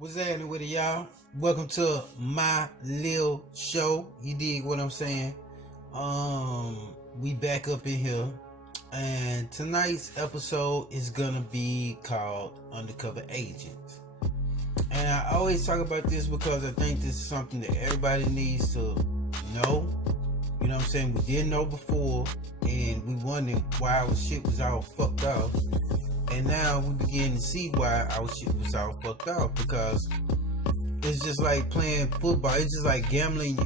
What's happening with it, y'all? Welcome to my little show. You dig what I'm saying? We back up in here, and tonight's episode is gonna be called Undercover Agents. And I always talk about this because I think this is something that everybody needs to know. You know what I'm saying? We didn't know before, and we wondered why our shit was all fucked up. And now we begin to see why our shit was all fucked up, because it's just like playing football. It's just like gambling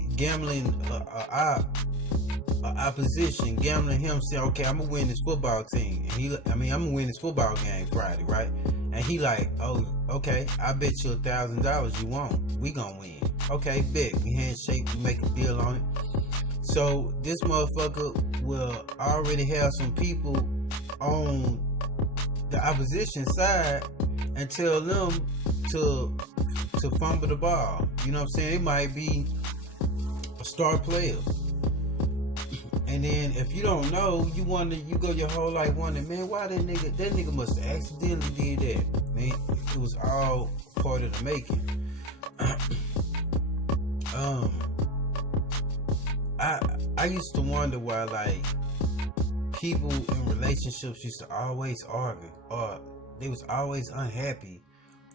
opposition, gambling him saying, okay, I'm gonna win this football team. And I'm gonna win this football game Friday, right? And he like, oh, okay, I bet you $1,000 you won't. We gonna win. Okay, bet. We handshake, we make a deal on it. So this motherfucker will already have some people on the opposition side and tell them to fumble the ball. You know what I'm saying? It might be a star player. And then if you don't know, you go your whole life wondering, man, why that nigga must have accidentally did that. Man, it was all part of the making. I used to wonder why, like, people in relationships used to always argue, or they was always unhappy,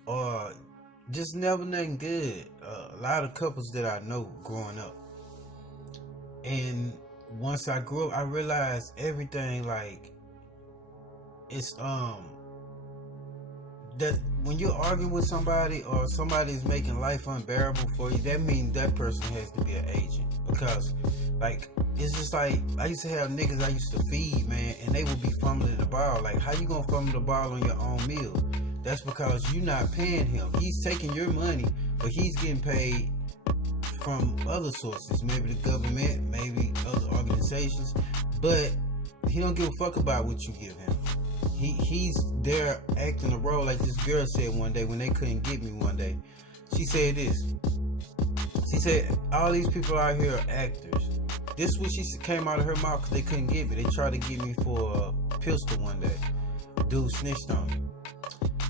or just never nothing good. A lot of couples that I know growing up, and once I grew up, I realized everything. Like, it's that when you're arguing with somebody or somebody is making life unbearable for you, that means that person has to be an agent. Because, like, it's just like, I used to have niggas I used to feed, man, and they would be fumbling the ball. Like, how you gonna fumble the ball on your own meal? That's because you're not paying him. He's taking your money, but he's getting paid from other sources, maybe the government, maybe other organizations, but he don't give a fuck about what you give him. He's there acting a role. Like this girl said one day when they couldn't get me one day. She said this. She said, all these people out here are actors. This is what she came out of her mouth because they couldn't get me. They tried to get me for a pistol one day. Dude snitched on me.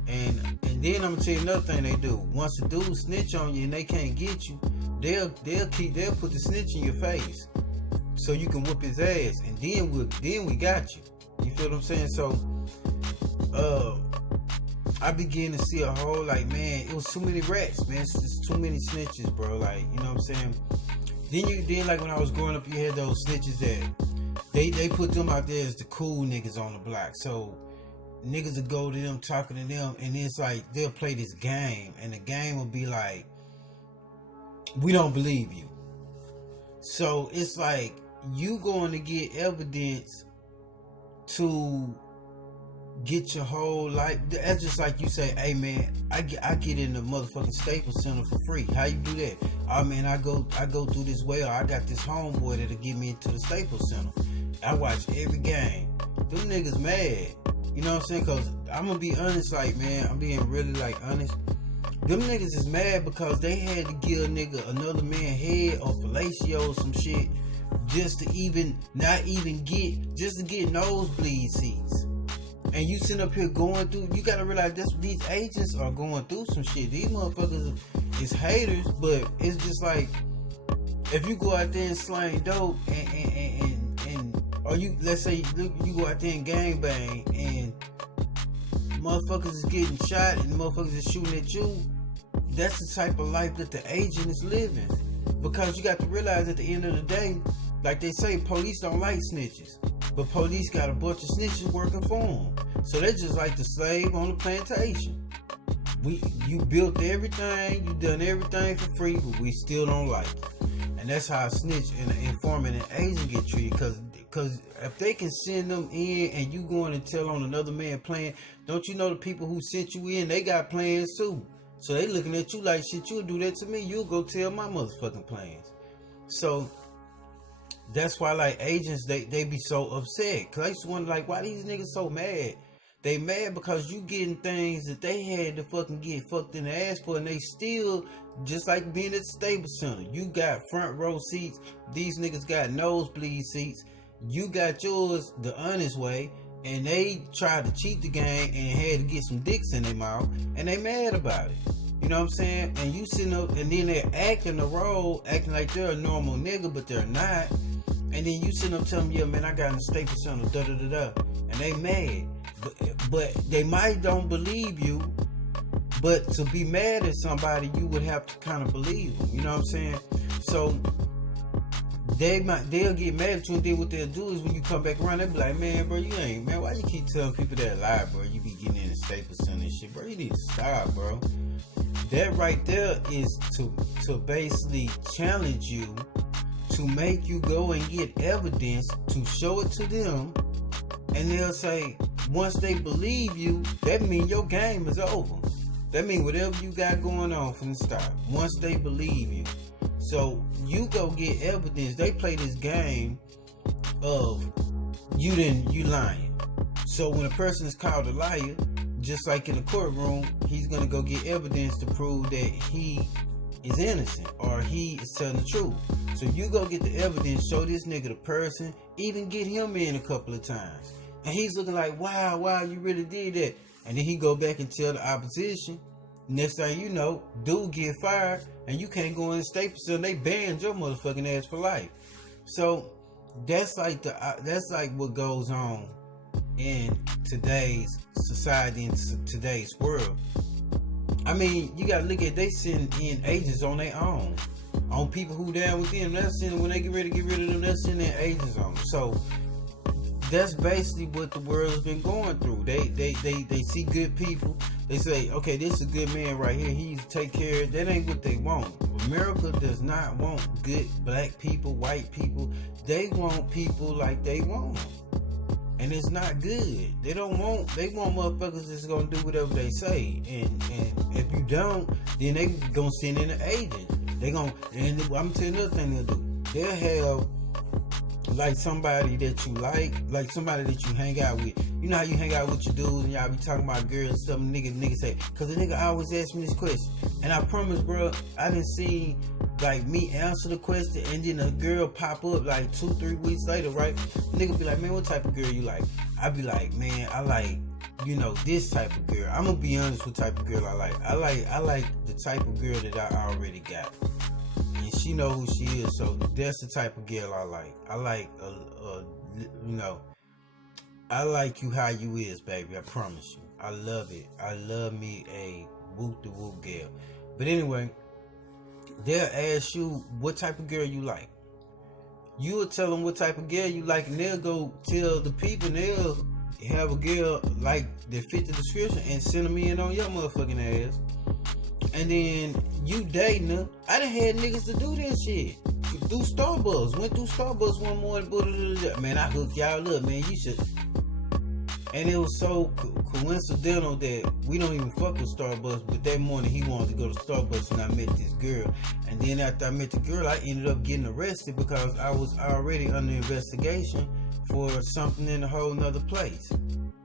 And then I'm gonna tell you another thing they do. Once a dude snitch on you and they can't get you, they'll put the snitch in your face so you can whoop his ass, and then we got you. You feel what I'm saying? So I began to see a whole, like, man, it was too many rats, man. It's just too many snitches, bro. Like, you know what I'm saying? Then like when I was growing up, you had those snitches that they put them out there as the cool niggas on the block. So niggas will go to them, talking to them, and it's like they'll play this game, and the game will be like, we don't believe you. So it's like you going to get evidence to get your whole life. That's just like you say, hey man, I get in the motherfucking Staples Center for free. How you do that? Oh man, I go through this way, or I got this homeboy that'll get me into the Staples Center. I watch every game. Them niggas mad. You know what I'm saying? Cause I'm gonna be honest, like, man, I'm being really like honest. Them niggas is mad because they had to give a nigga another man head or fellatio or some shit just to get nosebleed seats. And you sitting up here going through, you gotta realize these agents are going through some shit. These motherfuckers is haters, but it's just like, if you go out there and slang dope and or you, let's say you go out there and gangbang and motherfuckers is getting shot and motherfuckers is shooting at you, that's the type of life that the agent is living. Because you got to realize at the end of the day, like they say, police don't like snitches, but police got a bunch of snitches working for them. So they're just like the slave on the plantation. You built everything, you done everything for free, but we still don't like it. And that's how a snitch and an informant and an agent get treated. Because if they can send them in and you going and tell on another man plan, don't you know the people who sent you in, they got plans too. So they looking at you like, shit, you'll do that to me, you'll go tell my motherfucking plans. So that's why, like, agents, they be so upset. Cause I used to wonder, like, why these niggas so mad? They mad because you getting things that they had to fucking get fucked in the ass for, and they still, just like being at the Staples Center, you got front row seats, these niggas got nosebleed seats, you got yours the honest way, and they tried to cheat the game and had to get some dicks in their mouth, and they mad about it. You You know what I'm saying? And you sitting up, and then they're acting the role, acting like they're a normal nigga, but they're not. And then you sitting up telling them, yeah, man, I got in the Staples Center, da-da-da-da. And they mad. But they might don't believe you. But to be mad at somebody, you would have to kind of believe them. You know what I'm saying? So they'll get mad at you, and then what they'll do is when you come back around, they'll be like, man, bro, you ain't, man, why you keep telling people that lie, bro? You be getting in the Staples Center and shit, bro. You need to stop, bro. That right there is to basically challenge you, to make you go and get evidence, to show it to them, and they'll say, once they believe you, that means your game is over. That means whatever you got going on from the start, once they believe you. So you go get evidence. They play this game of you lying. So when a person is called a liar, just like in the courtroom, he's gonna go get evidence to prove that he is innocent or he is telling the truth. So you go get the evidence, show this nigga the person, even get him in a couple of times. And he's looking like, wow, you really did that. And then he go back and tell the opposition. Next thing you know, dude get fired, and you can't go in the Staples Center. They banned your motherfucking ass for life. So that's like what goes on in today's society, in today's world. I mean, you gotta look at, they send in agents on their own, on people who down with them. They're sending, when they get ready to get rid of them, they're sending agents on them. So that's basically what the world's been going through. They see good people. They say, okay, this is a good man right here. He needs to take care of. That ain't what they want. America does not want good black people, white people. They want people like they want them. And it's not good. They want motherfuckers that's gonna do whatever they say. And if you don't, then they gonna send in an agent. And I'm telling you another thing they'll do. They'll have like somebody that you like somebody that you hang out with. You know how you hang out with your dudes and y'all be talking about girls and stuff, and nigga say, cause the nigga always ask me this question. And I promise, bro, I didn't see like me answer the question and then a girl pop up like 2-3 weeks later, right? Nigga be like, man, what type of girl you like? I be like, man, I like, this type of girl. I'm gonna be honest what type of girl I like. I like the type of girl that I already got. And she know who she is, so that's the type of girl I like. I like I like you how you is, baby. I promise you. I love it. I love me a whoop-de-whoop girl. But anyway, they'll ask you what type of girl you like. You'll tell them what type of girl you like, and they'll go tell the people, and they'll have a girl like that fit the description and send them in on your motherfucking ass. And then you dating her. I done had niggas to do that shit. Through Starbucks. Went through Starbucks one morning. Man, I hooked y'all up, man. You should. And it was so coincidental that we don't even fuck with Starbucks. But that morning he wanted to go to Starbucks, and I met this girl. And then after I met the girl, I ended up getting arrested because I was already under investigation for something in a whole nother place.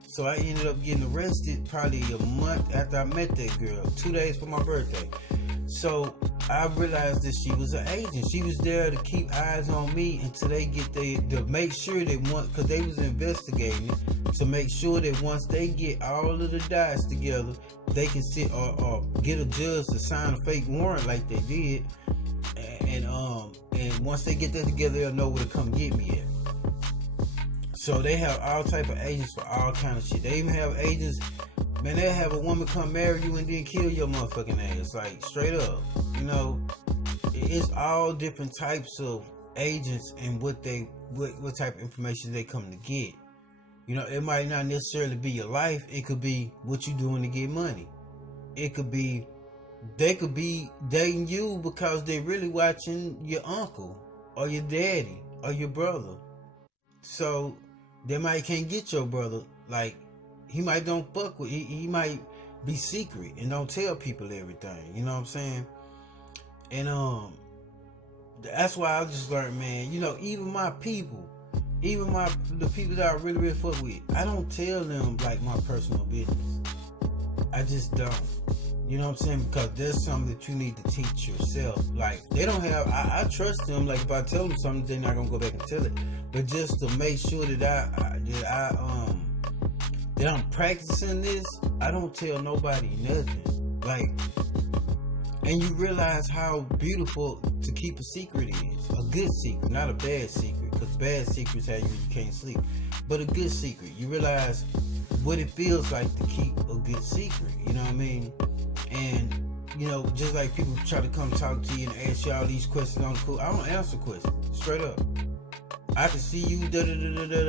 So I ended up getting arrested probably a month after I met that girl, 2 days for my birthday. So I realized that she was an agent. She was there to keep eyes on me until they get to make sure they want, because they was investigating it, to make sure that once they get all of the dots together, they can sit or get a judge to sign a fake warrant like they did. And once they get that together, they'll know where to come get me at. So they have all type of agents for all kind of shit. They even have agents, man, they'll have a woman come marry you and then kill your motherfucking ass. Like, straight up. It's all different types of agents and what type of information they come to get. It might not necessarily be your life. It could be what you doing to get money. It could be, they could be dating you because they're really watching your uncle or your daddy or your brother. So they might can't get your brother. Like, he might don't fuck with, he might be secret and don't tell people everything. You know what I'm saying? And that's why I just learned, man, even my people, the people that I really, really fuck with, I don't tell them like my personal business. I just don't. You know what I'm saying? Because there's something that you need to teach yourself. Like, they don't have, I trust them. Like, if I tell them something, they're not gonna go back and tell it. But just to make sure that I'm practicing this, I don't tell nobody nothing. Like, And you realize how beautiful to keep a secret is. A good secret, not a bad secret. Because bad secrets have you can't sleep. But a good secret. You realize what it feels like to keep a good secret. You know what I mean? And, you know, just like people try to come talk to you and ask you all these questions on the cool. I don't answer questions. Straight up. I can see you,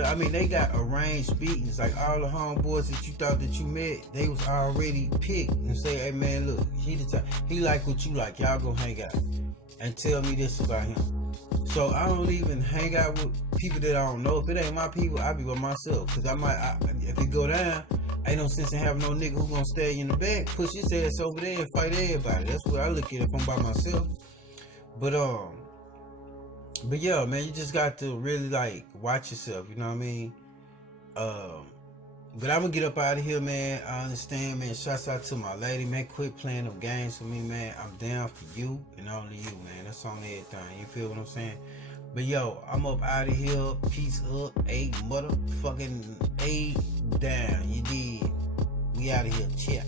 I mean, they got arranged meetings. Like all the homeboys that you thought that you met, they was already picked and say, hey man, look, he like what you like. Y'all go hang out and tell me this about him. So I don't even hang out with people that I don't know. If it ain't my people, I be with myself. Cause if it go down, ain't no sense in having no nigga who gonna stab you in the back, push his ass over there and fight everybody. That's what I look at if I'm by myself. But yeah, man, you just got to really like watch yourself, you know what I mean? But I'm gonna get up out of here, man. I understand, man. Shouts out to my lady, man. Quit playing them games for me, man. I'm down for you and only you, man. That's on everything. You feel what I'm saying? But yo, I'm up out of here. Peace up. 8 motherfucking 8 down. You did. We out of here. Check.